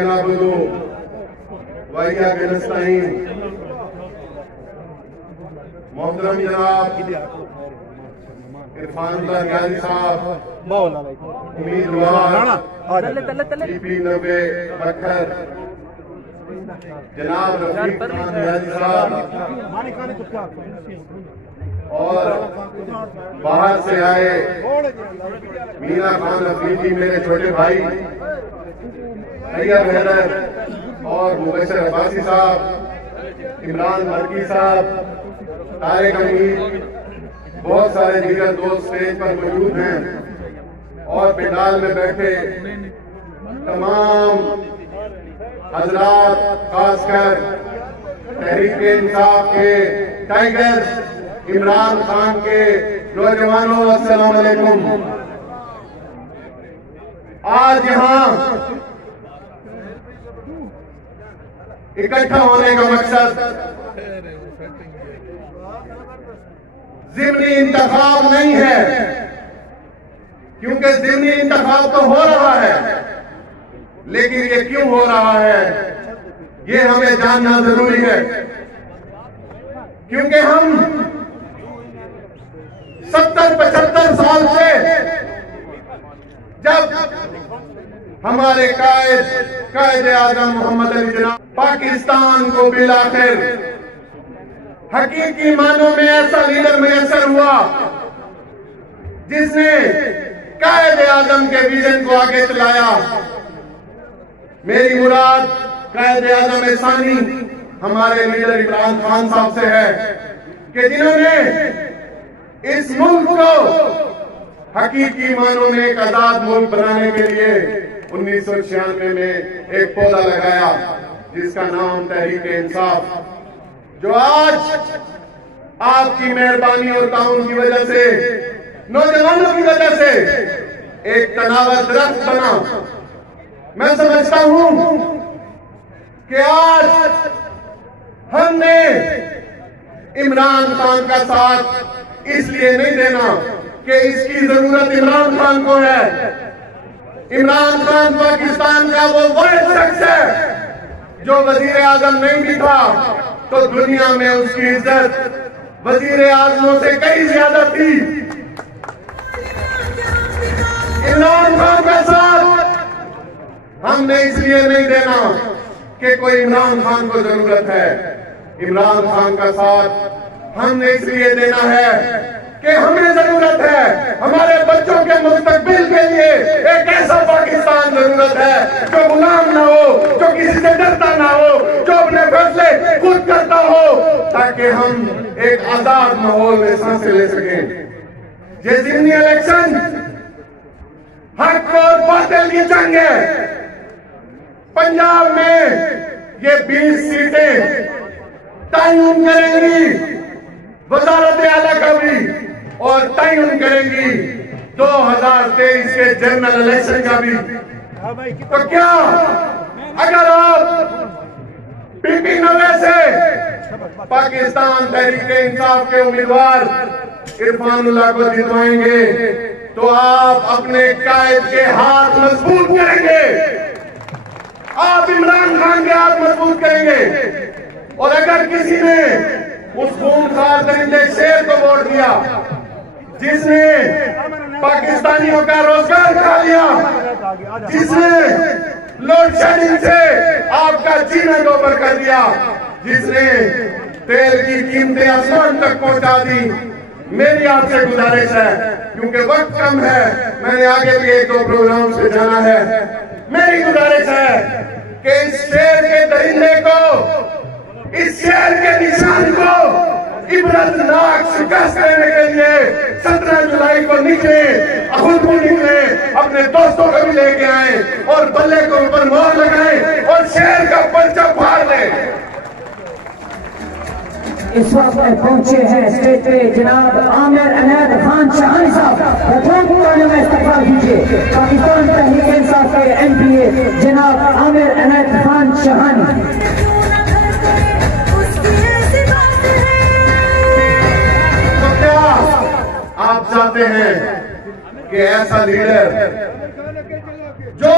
नअबुदु व इय्याका नस्तईन। मोहतरम जनाब इरफानुल्लाह नियाज़ी साहब, उम्मीदवार TP 90 पत्थर, जनाब रफीक खान नियाज़ी साहब और बाहर से आए मीना खान अफरीदी मेरे छोटे भाई, तैयब हैदर और मुबशर अब्बासी साहब, इमरान मर्की साहब, तारिक अमीर, बहुत सारे दीगर दोस्त स्टेज पर मौजूद हैं और पंडाल में बैठे तमाम हजरात, खासकर तहरीक इंसाफ के टाइगर्स इमरान खान के नौजवानों, अस्सलाम वालेकुम। आज यहाँ इकट्ठा होने का मकसद ज़िमनी इंतखाब नहीं है, क्योंकि ज़िमनी इंतखाब तो हो रहा है, लेकिन ये क्यों हो रहा है ये हमें जानना जरूरी है। क्योंकि हम 70-75 साल से जब हमारे कायद आज़म मोहम्मद अली जिन्ना पाकिस्तान को बिलाखिर हकीकी मानों में ऐसा लीडर मैसर हुआ जिसने कायद आज़म के विजन को आगे चलाया। मेरी मुराद कायद आज़म सानी हमारे लीडर इमरान खान साहब से है कि जिन्होंने इस मुल्क को हकीकी मानों में एक आजाद मुल्क बनाने के लिए 1996 में एक पौधा लगाया जिसका नाम तहरीक इंसाफ, जो आज आपकी मेहरबानी और ताउन की वजह से, नौजवानों की वजह से एक तनावर दरख्त बना। मैं समझता हूं कि आज हमने इमरान खान का साथ इसलिए नहीं देना कि इसकी जरूरत इमरान खान को है। इमरान खान पाकिस्तान का वो वाहिद शख्स है जो वजीर आजम नहीं भी था तो दुनिया में उसकी इज्जत वजीर आजमों से कई ज्यादा थी। इमरान खान का साथ हमने इसलिए नहीं देना कि कोई इमरान खान को जरूरत है। इमरान खान का साथ हमने इसलिए देना है कि हमें जरूरत है हमारे बच्चों के मुस्तकबिल के लिए एक ऐसा पाकिस्तान जरूरत है जो गुलाम ना हो, जो किसी से डरता ना हो, जो अपने फैसले खुद करता हो, ताकि हम एक आजाद माहौल में सांसें ले सकें। ये ज़िमनी इलेक्शन हक और बातिल की जंग है। पंजाब में ये 20 सीटें तयन करेंगी वजारत आला का भी और तयन करेंगी 2023 के जनरल इलेक्शन का भी। तो क्या अगर आप PP 90 से पाकिस्तान तहरीक इंसाफ के उम्मीदवार इरफानुल्लाह को जितवाएंगे तो आप अपने कायद के हाथ मजबूत करेंगे, आप इमरान खान के हाथ मजबूत करेंगे। और अगर किसी ने उस खूनखार दरिंदे शेर को वोट दिया जिसने पाकिस्तानियों का रोजगार खा लिया, जिसने लोड शेडिंग से आपका जीना दोबर कर दिया, जिसने तेल की कीमतें आसमान तक पहुंचा दी, मेरी आपसे गुजारिश है, क्योंकि वक्त कम है, मैंने आगे भी 1-2 प्रोग्राम से जाना है, मेरी गुजारिश है कि इस शेर के दरिंदे को, इस शेर के निशान को इबरतनाक शिकस्त देने के लिए 17 जुलाई को निकले, खुद भी निकले, अपने दोस्तों को भी लेके आए और बल्ले को ऊपर मोहर लगाए और शेर का पर्चा फाड़ दें। इस वक्त पहुंचे हैं स्टेज पे जनाब आमिर अनैत खान शाहानी साहब। प्रथम कोने में इस्तकबाल कीजिए पाकिस्तान तहरीक इंसाफ के MPA जनाब आमिर अनैत खान शाहानी। आप चाहते हैं कि ऐसा लीडर जो